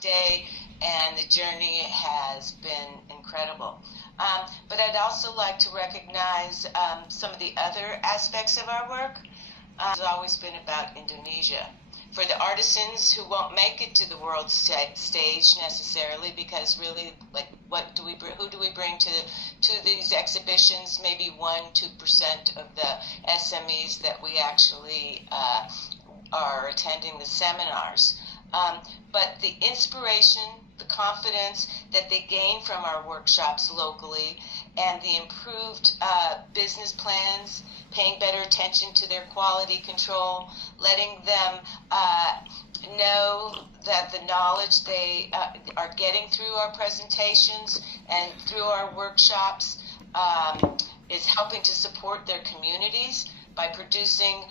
day, and the journey has been incredible. But I'd also like to recognize some of the other aspects of our work. It's always been about Indonesia. For the artisans who won't make it to the world stage necessarily, because really, like, who do we bring to these exhibitions? Maybe 1-2% of the SMEs that we actually are attending the seminars. But the inspiration, the confidence that they gain from our workshops locally, and the improved business plans, paying better attention to their quality control, letting them know that the knowledge they are getting through our presentations and through our workshops is helping to support their communities by producing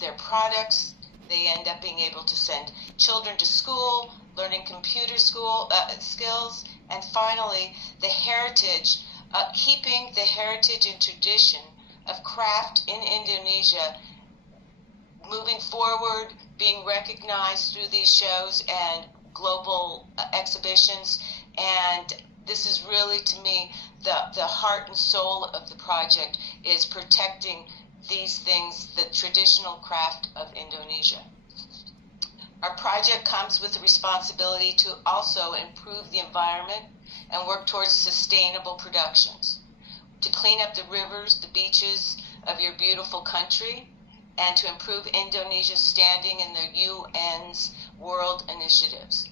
their products. They end up being able to send children to school, learning computer skills, and finally, the heritage, keeping the heritage and tradition of craft in Indonesia moving forward, being recognized through these shows and global exhibitions. And this is really, to me, the heart and soul of the project is protecting these things, the traditional craft of Indonesia. Our project comes with the responsibility to also improve the environment and work towards sustainable productions, to clean up the rivers, the beaches of your beautiful country, and to improve Indonesia's standing in the UN's world initiatives.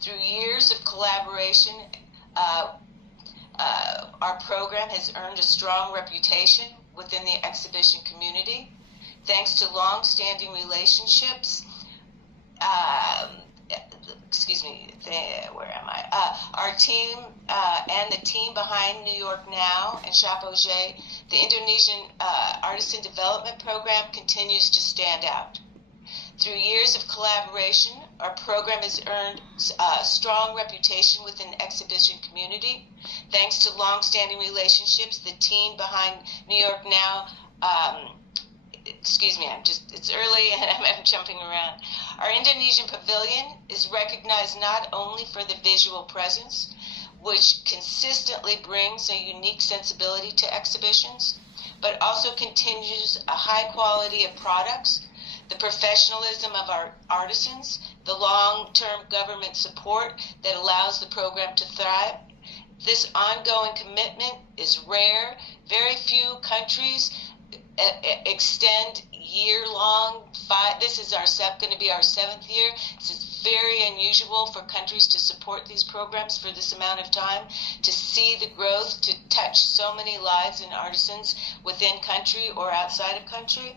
Through years of collaboration, our program has earned a strong reputation within the exhibition community, thanks to long-standing relationships. Our team and the team behind New York Now and Shop Auger, the Indonesian Artisan Development Program continues to stand out. Through years of collaboration, our program has earned a strong reputation within the exhibition community. Thanks to long-standing relationships, the team behind New York Now, it's early and I'm jumping around. Our Indonesian pavilion is recognized not only for the visual presence, which consistently brings a unique sensibility to exhibitions, but also continues a high quality of products, the professionalism of our artisans, the long-term government support that allows the program to thrive. This ongoing commitment is rare. Very few countries extend year-long. This is going to be our 7th year. This is very unusual for countries to support these programs for this amount of time, to see the growth, to touch so many lives and artisans within country or outside of country.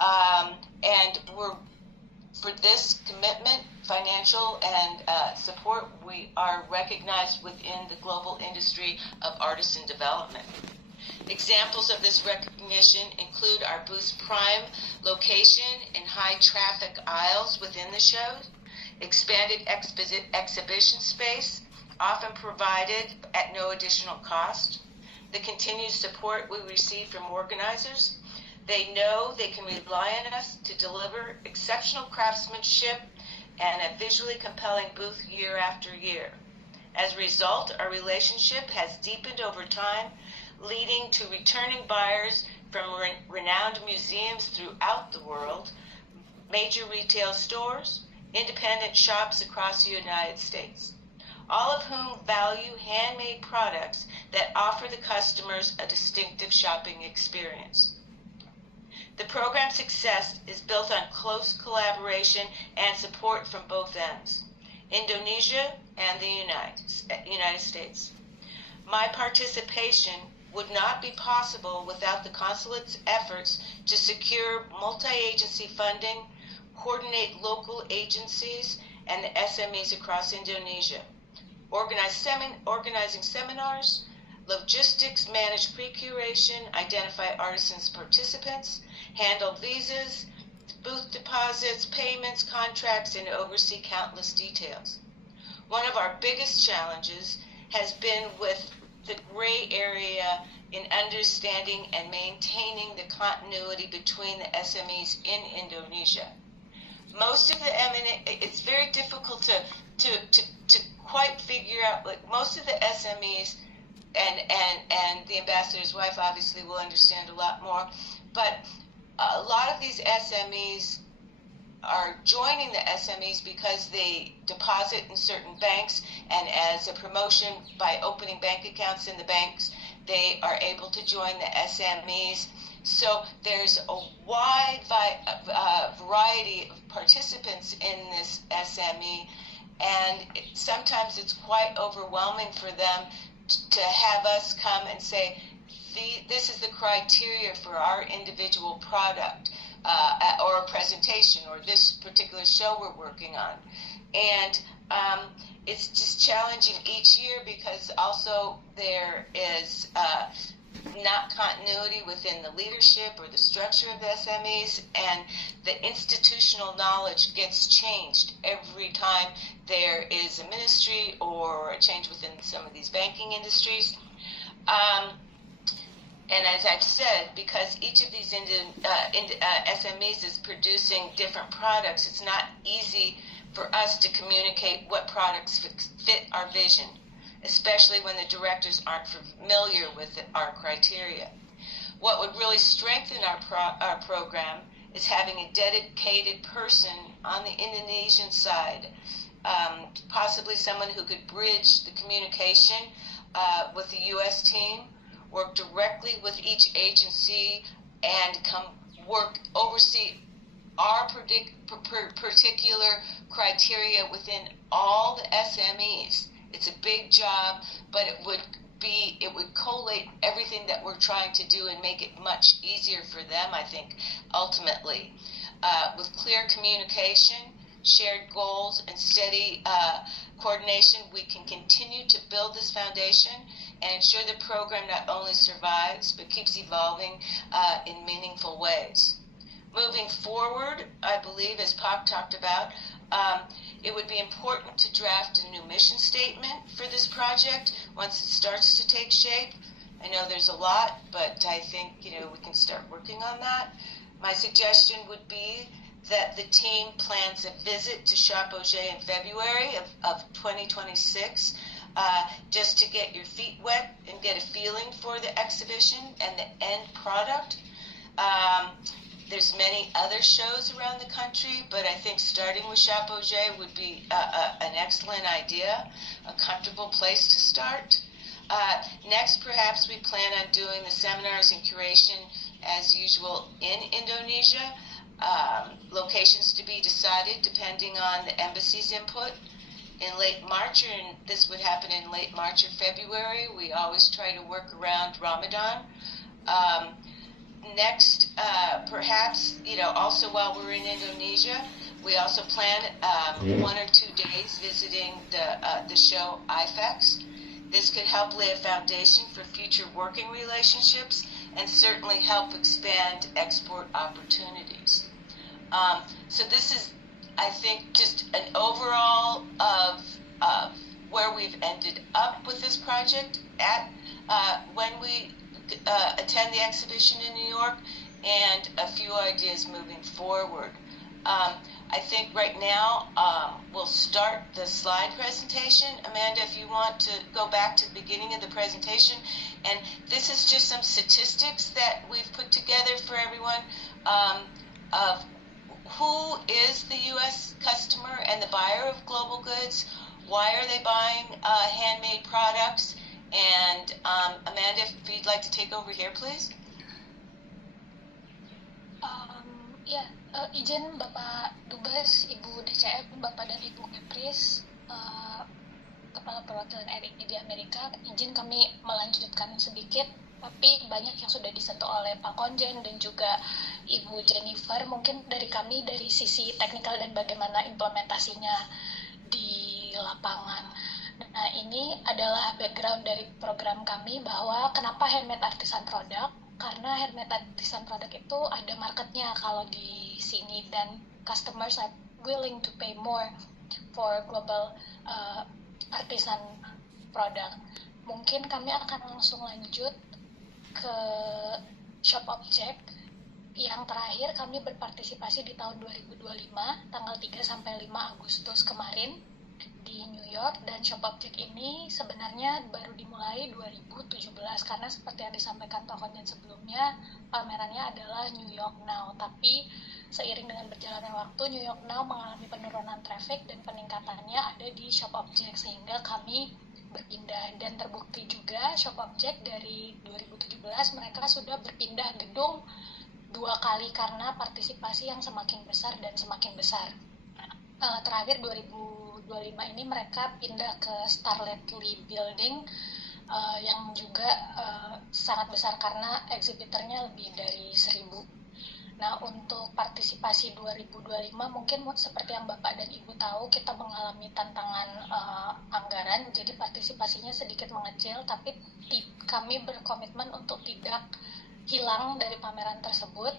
And for this commitment, financial and support, we are recognized within the global industry of artisan development. Examples of this recognition include our Boost Prime location in high traffic aisles within the show, expanded exhibition space, often provided at no additional cost, the continued support we receive from organizers. They know they can rely on us to deliver exceptional craftsmanship and a visually compelling booth year after year. As a result, our relationship has deepened over time, leading to returning buyers from renowned museums throughout the world, major retail stores, independent shops across the United States, all of whom value handmade products that offer the customers a distinctive shopping experience. The program's success is built on close collaboration and support from both ends, Indonesia and the United States. My participation would not be possible without the consulate's efforts to secure multi-agency funding, coordinate local agencies, and the SMEs across Indonesia, organizing seminars, logistics, manage pre-curation, identify artisans participants, handle visas, booth deposits, payments, contracts, and oversee countless details. One of our biggest challenges has been with the gray area in understanding and maintaining the continuity between the SMEs in Indonesia. Most of the it's very difficult to to quite figure out, like most of the SMEs, and the ambassador's wife obviously will understand a lot more, but a lot of these SMEs are joining the SMEs because they deposit in certain banks, and as a promotion by opening bank accounts in the banks, they are able to join the SMEs. So there's a wide variety of participants in this SME, and sometimes it's quite overwhelming for them to have us come and say, this is the criteria for our individual product or a presentation or this particular show we're working on. And it's just challenging each year because also there is not continuity within the leadership or the structure of the SMEs, and the institutional knowledge gets changed every time there is a ministry or a change within some of these banking industries. And as I've said, because each of these SMEs is producing different products, it's not easy for us to communicate what products fit our vision, especially when the directors aren't familiar with our criteria. What would really strengthen our program is having a dedicated person on the Indonesian side, possibly someone who could bridge the communication with the U.S. team, work directly with each agency, and oversee our particular criteria within all the SMEs. It's a big job, but it would collate everything that we're trying to do and make it much easier for them, I think, ultimately. With clear communication, shared goals, and steady coordination, we can continue to build this foundation and ensure the program not only survives, but keeps evolving in meaningful ways. Moving forward, I believe, as Pak talked about, it would be important to draft a new mission statement for this project once it starts to take shape. I know there's a lot, but I think we can start working on that. My suggestion would be that the team plans a visit to Shop Auger in February of 2026, just to get your feet wet and get a feeling for the exhibition and the end product. There's many other shows around the country, but I think starting with Shop Auger would be an excellent idea, a comfortable place to start. Next, perhaps we plan on doing the seminars and curation as usual in Indonesia. Locations to be decided depending on the embassy's input. In late March, and this would happen in late March or February, we always try to work around Ramadan. Next, perhaps, also while we're in Indonesia, we also plan 1 or 2 days visiting the show IFEX. This could help lay a foundation for future working relationships and certainly help expand export opportunities. So this is, I think, just an overall of where we've ended up with this project at when we attend the exhibition in New York, and a few ideas moving forward. I think right now we'll start the slide presentation. Amanda, if you want to go back to the beginning of the presentation, and this is just some statistics that we've put together for everyone of who is the U.S. customer and the buyer of global goods, why are they buying handmade products, and Amanda, if you'd like to take over here, please. Izin Bapak Dubes, Ibu DCF, Bapak dan Ibu Kepris, Kepala Perwakilan RI di Amerika, izin kami melanjutkan sedikit, tapi banyak yang sudah disentuh oleh Pak Konjen dan juga Ibu Jennifer, mungkin dari kami dari sisi teknikal dan bagaimana implementasinya di lapangan. Nah, ini adalah background dari program kami bahwa kenapa handmade artisan product, karena handmade artisan product itu ada marketnya kalau di sini dan customers are willing to pay more for global artisan product. Mungkin kami akan langsung lanjut ke Shop Object. Yang terakhir kami berpartisipasi di tahun 2025 tanggal 3 sampai 5 Agustus kemarin di York, dan Shop Object ini sebenarnya baru dimulai 2017 karena seperti yang disampaikan Pak Konjen sebelumnya, pamerannya adalah New York Now. Tapi seiring dengan berjalannya waktu, New York Now mengalami penurunan traffic dan peningkatannya ada di Shop Object, sehingga kami berpindah. Dan terbukti juga Shop Object dari 2017 mereka sudah berpindah gedung 2 kali karena partisipasi yang semakin besar dan semakin besar. Terakhir 2025 ini mereka pindah ke Starlet Lee Building yang juga sangat besar karena eksibitornya lebih dari 1.000. Nah, untuk partisipasi 2025 mungkin seperti yang Bapak dan Ibu tahu, kita mengalami tantangan anggaran, jadi partisipasinya sedikit mengecil, tapi kami berkomitmen untuk tidak hilang dari pameran tersebut.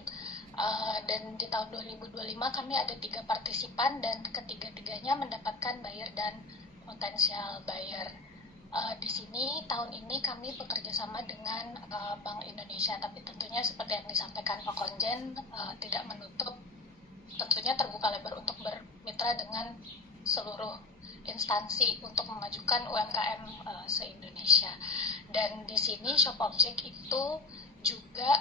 Dan di tahun 2025 kami ada 3 partisipan dan ketiga-tiganya mendapatkan buyer dan potensial buyer. Di sini tahun ini kami bekerja sama dengan Bank Indonesia, tapi tentunya seperti yang disampaikan Pak Konjen, tidak menutup, tentunya terbuka lebar untuk bermitra dengan seluruh instansi untuk memajukan UMKM se-Indonesia. Dan di sini Shop Object itu juga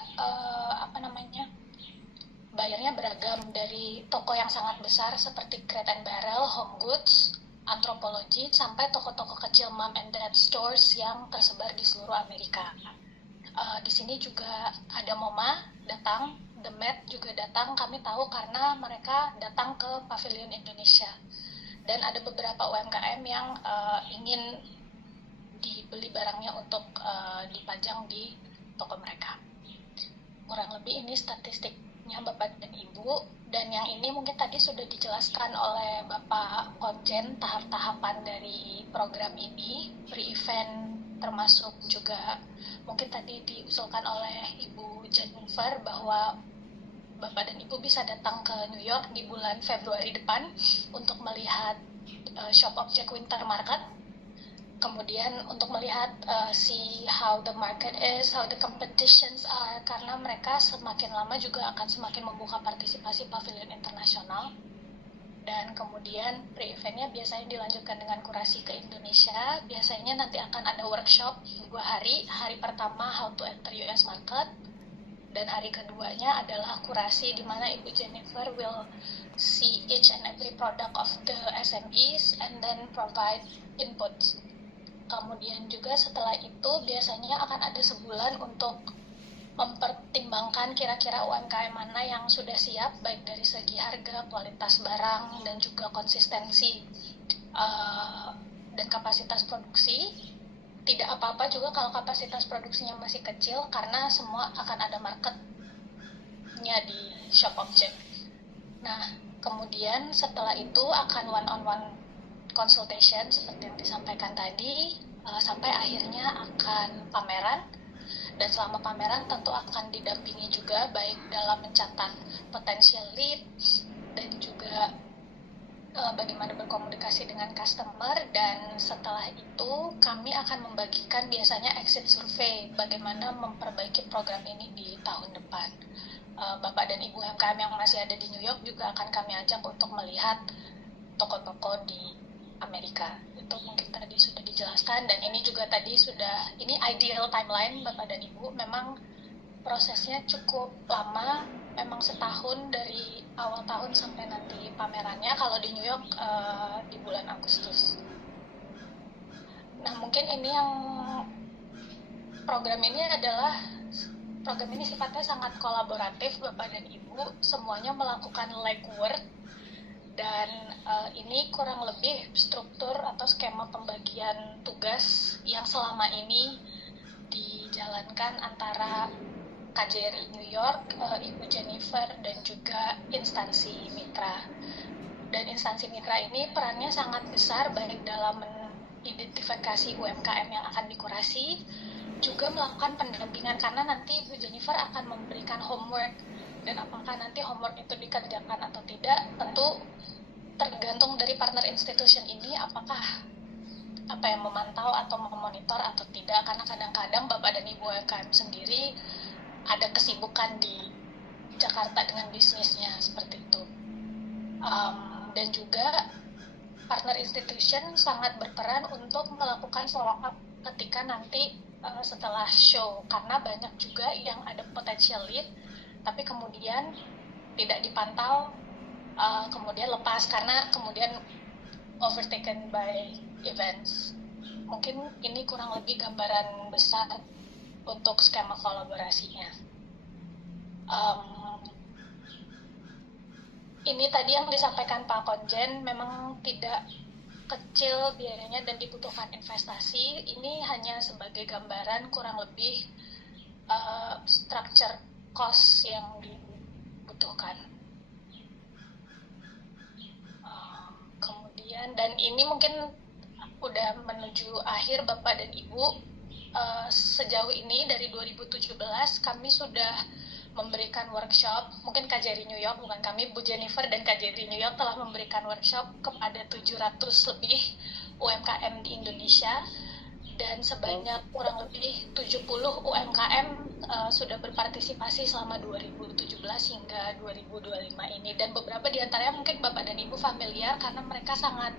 bayarnya beragam, dari toko yang sangat besar seperti Crate and Barrel, Home Goods, Anthropologie, sampai toko-toko kecil Mom and Dad Stores yang tersebar di seluruh Amerika. Di sini juga ada MoMA datang, The Met juga datang, kami tahu karena mereka datang ke Pavilion Indonesia. Dan ada beberapa UMKM yang ingin dibeli barangnya untuk dipajang di toko mereka. Kurang lebih ini statistiknya Bapak dan Ibu, dan yang ini mungkin tadi sudah dijelaskan oleh Bapak Konjen tahap-tahapan dari program ini, pre-event termasuk juga mungkin tadi diusulkan oleh Ibu Jennifer bahwa Bapak dan Ibu bisa datang ke New York di bulan Februari depan untuk melihat Shop Object Winter Market. Kemudian untuk melihat see how the market is, how the competitions are, karena mereka semakin lama juga akan semakin membuka partisipasi pavilion internasional. Dan kemudian pre-eventnya biasanya dilanjutkan dengan kurasi ke Indonesia. Biasanya nanti akan ada workshop 2 hari. Hari pertama how to enter US market, dan hari keduanya adalah kurasi di mana Ibu Jennifer will see each and every product of the SMEs and then provide inputs. Kemudian juga setelah itu biasanya akan ada sebulan untuk mempertimbangkan kira-kira UMKM mana yang sudah siap, baik dari segi harga, kualitas barang, dan juga konsistensi dan kapasitas produksi. Tidak apa-apa juga kalau kapasitas produksinya masih kecil, karena semua akan ada marketnya di Shop Object. Nah, kemudian setelah itu akan one-on-one consultation seperti yang disampaikan tadi, sampai akhirnya akan pameran. Dan selama pameran tentu akan didampingi juga baik dalam mencatat potential lead dan juga bagaimana berkomunikasi dengan customer. Dan setelah itu kami akan membagikan biasanya exit survey, bagaimana memperbaiki program ini di tahun depan. Bapak dan Ibu UMKM yang masih ada di New York juga akan kami ajak untuk melihat toko-toko di Amerika. Itu mungkin tadi sudah dijelaskan, dan ini juga tadi sudah, ini ideal timeline Bapak dan Ibu. Memang prosesnya cukup lama, memang setahun dari awal tahun sampai nanti pamerannya. Kalau di New York di bulan Agustus. Nah, mungkin ini yang program ini sifatnya sangat kolaboratif Bapak dan Ibu, semuanya melakukan legwork. Dan ini kurang lebih struktur atau skema pembagian tugas yang selama ini dijalankan antara KJRI New York, Ibu Jennifer, dan juga instansi mitra. Dan instansi mitra ini perannya sangat besar, baik dalam mengidentifikasi UMKM yang akan dikurasi, juga melakukan pendampingan, karena nanti Ibu Jennifer akan memberikan homework. Dan apakah nanti homework itu dikerjakan atau tidak, tentu tergantung dari partner institution ini apakah yang memantau atau memonitor atau tidak, karena kadang-kadang Bapak dan Ibu UMKM sendiri ada kesibukan di Jakarta dengan bisnisnya seperti itu. Dan juga partner institution sangat berperan untuk melakukan follow up ketika nanti setelah show, karena banyak juga yang ada potential lead tapi kemudian tidak dipantau, kemudian lepas karena kemudian overtaken by events. Mungkin ini kurang lebih gambaran besar untuk skema kolaborasinya. Ini tadi yang disampaikan Pak Konjen memang tidak kecil biayanya dan dibutuhkan investasi. Ini hanya sebagai gambaran kurang lebih structure cost yang dibutuhkan. Kemudian, dan ini mungkin udah menuju akhir Bapak dan Ibu. Sejauh ini dari 2017 kami sudah memberikan workshop, mungkin KJRI New York, bukan kami, Bu Jennifer dan KJRI New York telah memberikan workshop kepada 700 lebih UMKM di Indonesia, dan sebanyak kurang lebih 70 UMKM sudah berpartisipasi selama 2017 hingga 2025 ini, dan beberapa di antaranya mungkin Bapak dan Ibu familiar karena mereka sangat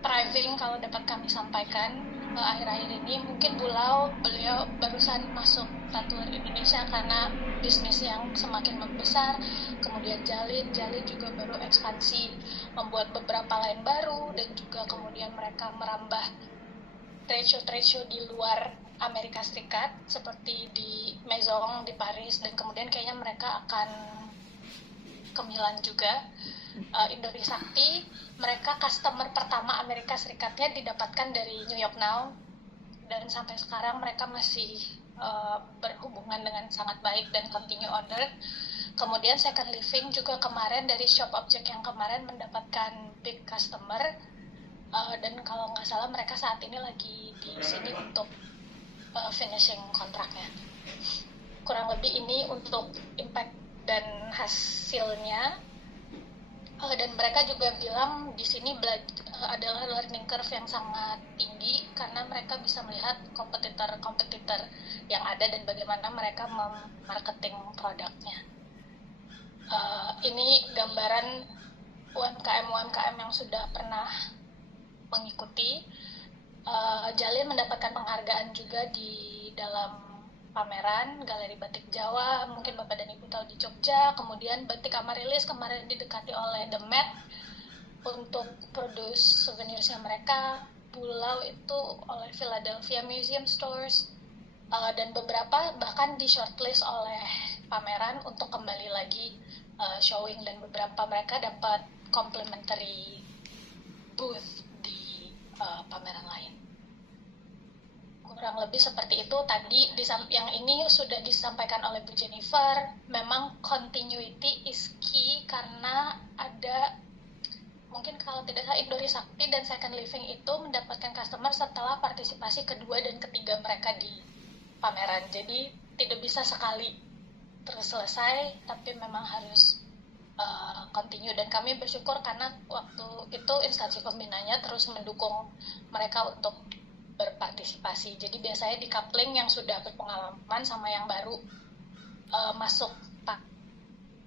thriving kalau dapat kami sampaikan akhir-akhir ini. Mungkin beliau barusan masuk Tattooer Indonesia karena bisnis yang semakin membesar, kemudian Jalin juga baru ekspansi membuat beberapa line baru, dan juga kemudian mereka merambah trade show di luar Amerika Serikat seperti di Maison di Paris, dan kemudian kayaknya mereka akan ke Milan juga. Indori Sakti, mereka customer pertama Amerika Serikatnya didapatkan dari New York Now, dan sampai sekarang mereka masih berhubungan dengan sangat baik dan continue order. Kemudian Second Living juga kemarin dari Shop Object yang kemarin mendapatkan big customer, dan kalau nggak salah mereka saat ini lagi di sini untuk finishing kontraknya. Kurang lebih ini untuk impact dan hasilnya. Dan mereka juga bilang di sini adalah learning curve yang sangat tinggi karena mereka bisa melihat kompetitor yang ada dan bagaimana mereka memarketing produknya. Ini gambaran UMKM yang sudah pernah mengikuti. Jalin mendapatkan penghargaan juga di dalam pameran Galeri Batik Jawa, mungkin Bapak dan Ibu tahu di Jogja. Kemudian Batik Amarilis kemarin didekati oleh The Met untuk produce souvenirsnya mereka. Pulau itu oleh Philadelphia Museum Stores, dan beberapa bahkan di shortlist oleh pameran untuk kembali lagi showing, dan beberapa mereka dapat complimentary booth di pameran lain. Kurang lebih seperti itu. Tadi yang ini sudah disampaikan oleh Bu Jennifer, memang continuity is key karena ada, mungkin kalau tidak salah Indori Sakti dan Second Living itu mendapatkan customer setelah partisipasi kedua dan ketiga mereka di pameran. Jadi tidak bisa sekali terus selesai, tapi memang harus continue, dan kami bersyukur karena waktu itu instansi pembinanya terus mendukung mereka untuk berpartisipasi. Jadi biasanya di coupling yang sudah berpengalaman sama yang baru masuk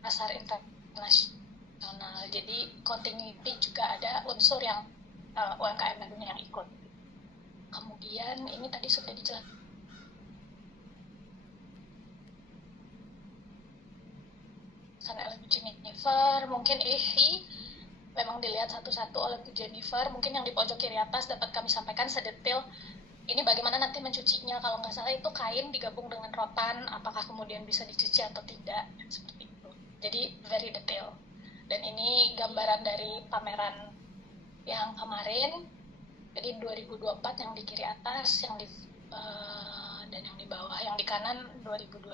pasar internasional. Jadi continuity juga ada unsur yang UMKM barunya yang ikut. Kemudian ini tadi sudah dijelaskan. Oleh Bu Jennifer, mungkin memang dilihat satu-satu oleh Bu Jennifer. Mungkin yang di pojok kiri atas dapat kami sampaikan sedetail ini bagaimana nanti mencucinya. Kalau nggak salah itu kain digabung dengan rotan, apakah kemudian bisa dicuci atau tidak, seperti itu. Jadi very detail. Dan ini gambaran dari pameran yang kemarin. Jadi 2024 yang di kiri atas, dan yang di bawah, yang di kanan 2025,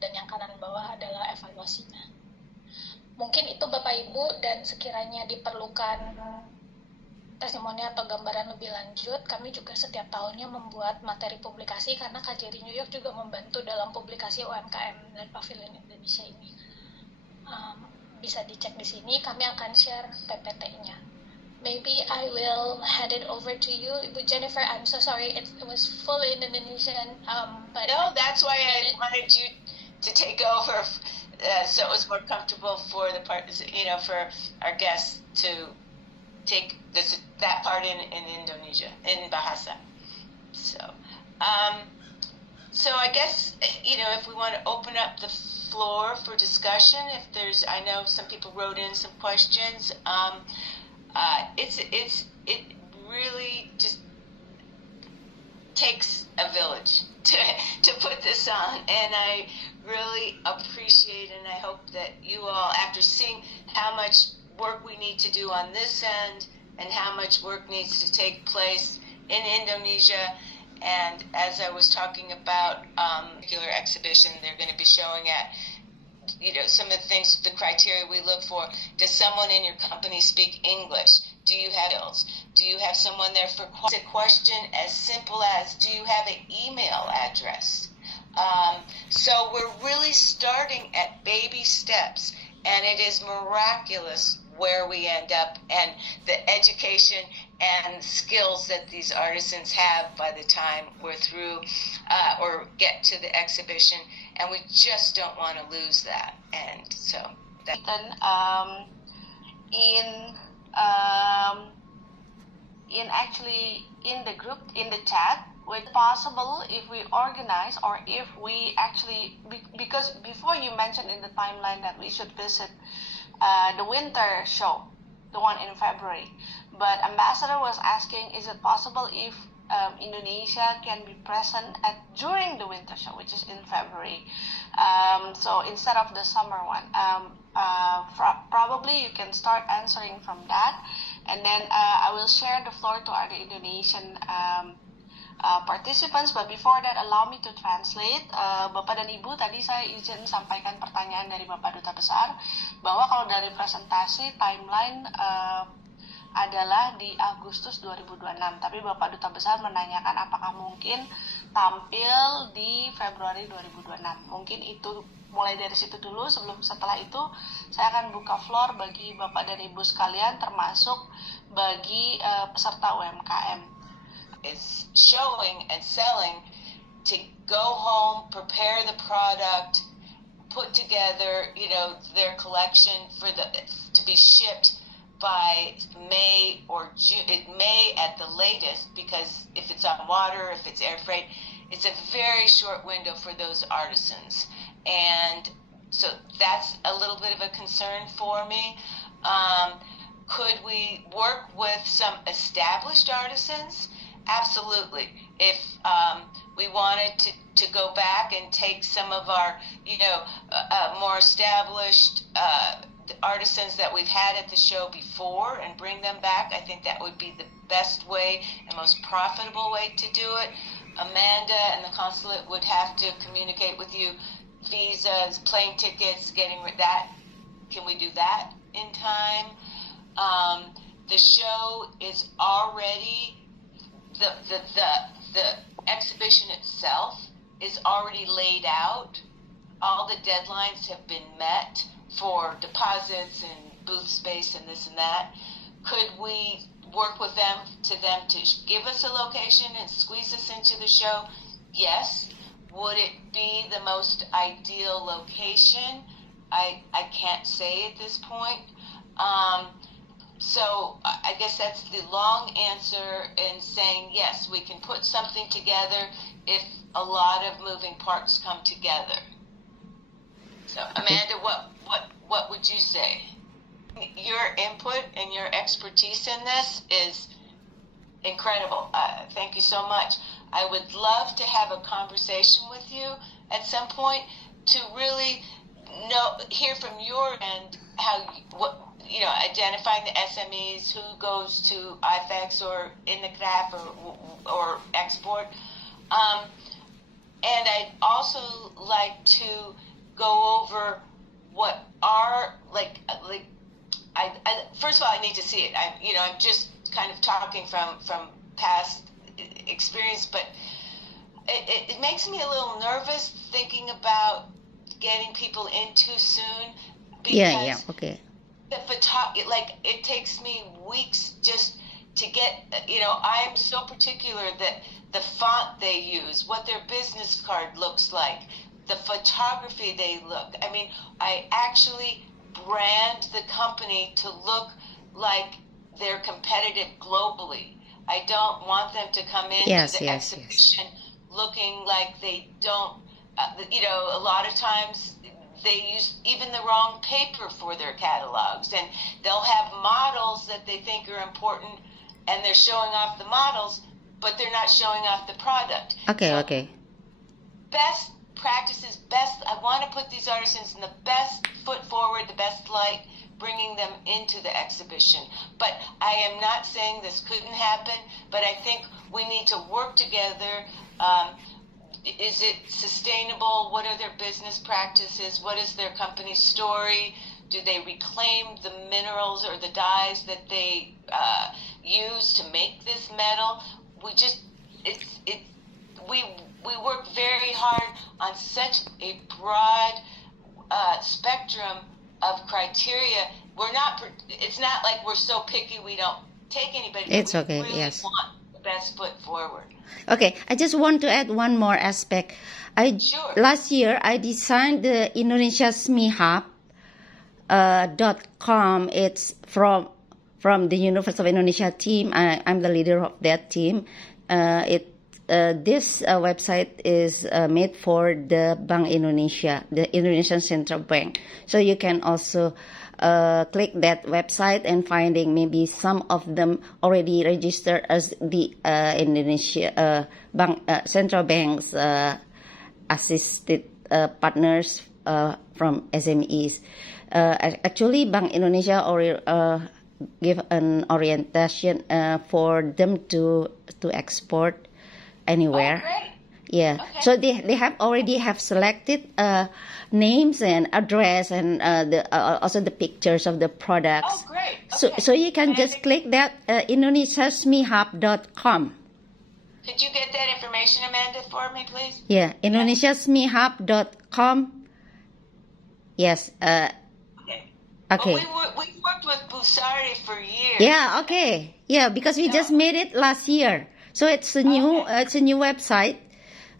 dan yang kanan bawah adalah evaluasinya. Mungkin itu Bapak Ibu, dan sekiranya diperlukan testimoni atau gambaran lebih lanjut, kami juga setiap tahunnya membuat materi publikasi karena KJRI New York juga membantu dalam publikasi UMKM dan Pavilion Indonesia ini. Bisa dicek di sini, kami akan share PPT-nya. Maybe I will hand it over to you, Ibu Jennifer. I'm so sorry, it was fully in Indonesian. But no, that's why I wanted you to take over so it was more comfortable for the for our guests to take that part in Indonesia, in Bahasa. So, so I guess, if we want to open up the floor for discussion, I know some people wrote in some questions. It really just takes a village to put this on, and I really appreciate, and I hope that you all, after seeing how much work we need to do on this end and how much work needs to take place in Indonesia, and as I was talking about particular exhibition, they're going to be showing at some of the things, the criteria we look for. Does someone in your company speak English? Do you have skills? Do you have someone there for a question as simple as, do you have an email address? So we're really starting at baby steps, and it is miraculous where we end up and the education and skills that these artisans have by the time we're through or get to the exhibition, and we just don't want to lose that. And so that in the group, in the chat, it's possible if we organize, or if we actually, because before you mentioned in the timeline that we should visit the winter show, the one in February, but Ambassador was asking, is it possible if Indonesia can be present during the winter show, which is in February, so instead of the summer one? Probably you can start answering from that, and then I will share the floor to our Indonesian participants. But before that, allow me to translate. Bapak dan Ibu, tadi saya izin sampaikan pertanyaan dari Bapak Duta Besar, bahwa kalau dari presentasi timeline adalah di Agustus 2026, tapi Bapak Duta Besar menanyakan apakah mungkin tampil di Februari 2026. Mungkin itu mulai dari situ dulu. Setelah itu saya akan buka floor bagi Bapak dan Ibu sekalian, termasuk bagi peserta UMKM. Is showing and selling to go home, prepare the product, put together, their collection to be shipped by May or June, May at the latest, because if it's on water, if it's air freight, it's a very short window for those artisans. And so that's a little bit of a concern for me. Could we work with some established artisans? Absolutely. If we wanted to go back and take some of our, more established artisans that we've had at the show before and bring them back, I think that would be the best way and most profitable way to do it. Amanda and the consulate would have to communicate with you visas, plane tickets, getting that. Can we do that in time? The show is already, the exhibition itself is already laid out. All the deadlines have been met for deposits and booth space and this and that. Could we work with them to give us a location and squeeze us into the show? Yes. Would it be the most ideal location? I can't say at this point. So I guess that's the long answer in saying yes, we can put something together if a lot of moving parts come together. So Amanda, what would you say? Your input and your expertise in this is incredible. Thank you so much. I would love to have a conversation with you at some point to really hear from your end identifying the SMEs, who goes to IFEX or in the craft or export. And I'd also like to go over what are first of all, I need to see it. I'm just kind of talking from past experience, but it makes me a little nervous thinking about getting people in too soon. Because okay. It takes me weeks just to get, I'm so particular that the font they use, what their business card looks like, the photography they look. I mean, I actually brand the company to look like they're competitive globally. I don't want them to come into the exhibition looking like they don't, a lot of times they use even the wrong paper for their catalogs, and they'll have models that they think are important, and they're showing off the models, but they're not showing off the product. Okay. Best practices, I want to put these artisans in the best foot forward, the best light, bringing them into the exhibition. But I am not saying this couldn't happen, but I think we need to work together. Is it sustainable? What are their business practices? What is their company story? Do they reclaim the minerals or the dyes that they use to make this metal? We work very hard on such a broad spectrum of criteria. It's not like we're so picky we don't take anybody. It's okay. We really want the best foot forward. Okay, I just want to add one more aspect. Last year I designed the Indonesia SME Hub .com. It's from the University of Indonesia team. I'm the leader of that team. This website is made for the Bank Indonesia, the Indonesian Central Bank. So you can also click that website and finding maybe some of them already registered as the Indonesia Central Bank's assisted partners from SMEs. Actually, Bank Indonesia give an orientation for them to export anywhere. Oh, great. Yeah. Okay. So they already have selected names and address and also the pictures of the products. Oh, great. Okay. So you can just click that indonesiasmehub.com. Could you get that information, Amanda, for me, please? Yeah, indonesiasmehub.com. Yes. Okay. Well, we worked with Busari for years. Yeah. Okay. Yeah, because we just made it last year. So it's a new website,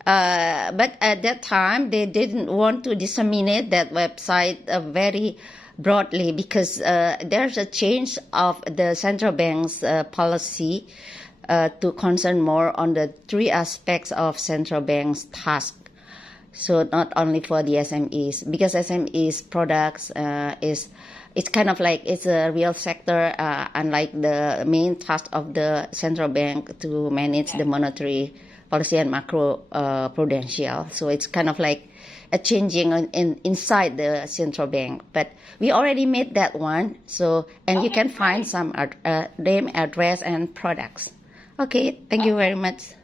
but at that time they didn't want to disseminate that website very broadly because there's a change of the central bank's policy to concern more on the three aspects of central bank's task. So not only for the SMEs, because SMEs products it's kind of like it's a real sector, unlike the main task of the central bank to manage the monetary policy and macro prudential. So it's kind of like a changing inside the central bank. But we already made that one. So you can find some name, address, and products. Okay, thank you very much.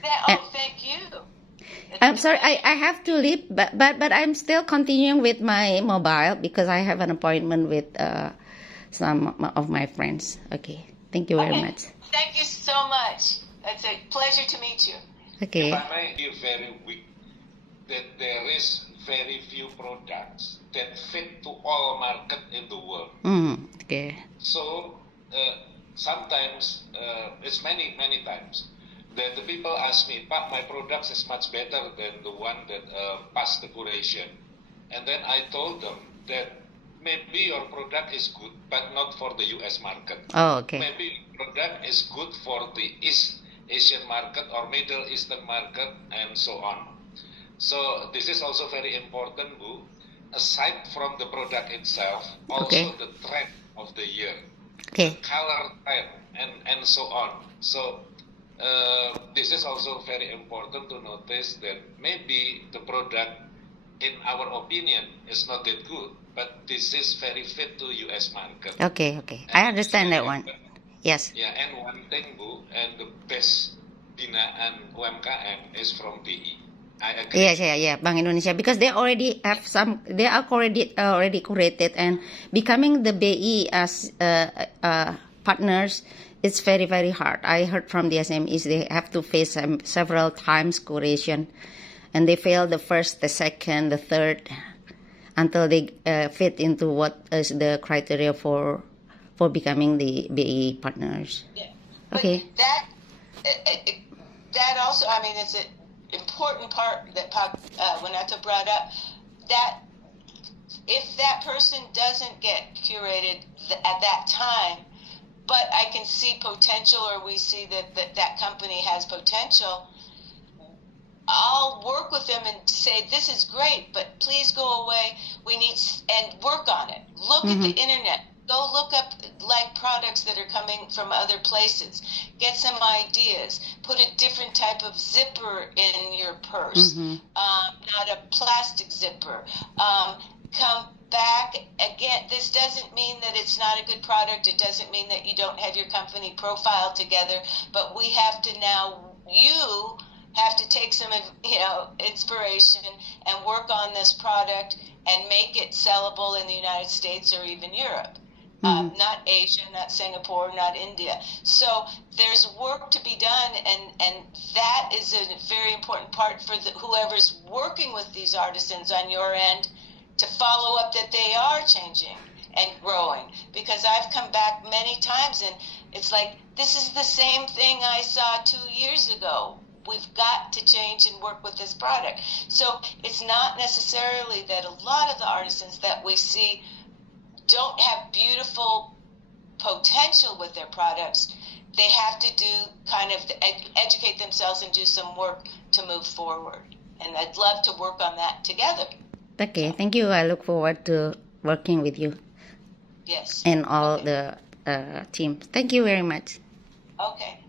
Thank you. I'm sorry, I have to leave, but I'm still continuing with my mobile because I have an appointment with some of my friends. Okay, thank you very much. Thank you so much. It's a pleasure to meet you. Okay. If I may be very weak, that there is very few products that fit to all market in the world. Okay. So sometimes, it's many times, that the people ask me, "Pak, my products is much better than the one that passed the curation." And then I told them that maybe your product is good, but not for the US market. Oh, okay. Maybe product is good for the East Asian market or Middle Eastern market and so on. So this is also very important, Bu. Aside from the product itself, also the trend of the year, the color trend, and so on. So this is also very important to notice that maybe the product, in our opinion, is not that good, but this is very fit to US market. Okay. I understand that one. Yes. Yeah, and one thing, Bu, and the best binaan UMKM is from BI. I agree. Yes, yeah, Bank Indonesia, because they already have some. They are already curated, and becoming the BI as partners, it's very, very hard. I heard from the SMEs they have to face several times curation, and they fail the first, the second, the third, until they fit into what is the criteria for becoming the BI partners. Yeah. Okay. But that also, I mean, important part that Wanato brought up, that if that person doesn't get curated at that time, but I can see potential, or we see that company has potential, I'll work with them and say, this is great, but please go away. We need, and work on it. Look at the internet. Go look up like products that are coming from other places. Get some ideas. Put a different type of zipper in your purse, not a plastic zipper. Come back again. This doesn't mean that it's not a good product. It doesn't mean that you don't have your company profile together. But we have to now, you have to take some, inspiration and work on this product and make it sellable in the United States or even Europe. Not Asia, not Singapore, not India. So there's work to be done, and that is a very important part for whoever's working with these artisans on your end, to follow up that they are changing and growing. Because I've come back many times and it's like, this is the same thing I saw 2 years ago. We've got to change and work with this product. So it's not necessarily that a lot of the artisans that we see don't have beautiful potential with their products. They have to do kind of educate themselves and do some work to move forward. And I'd love to work on that together. Okay, thank you. I look forward to working with you. Yes. And all the team. Thank you very much. Okay.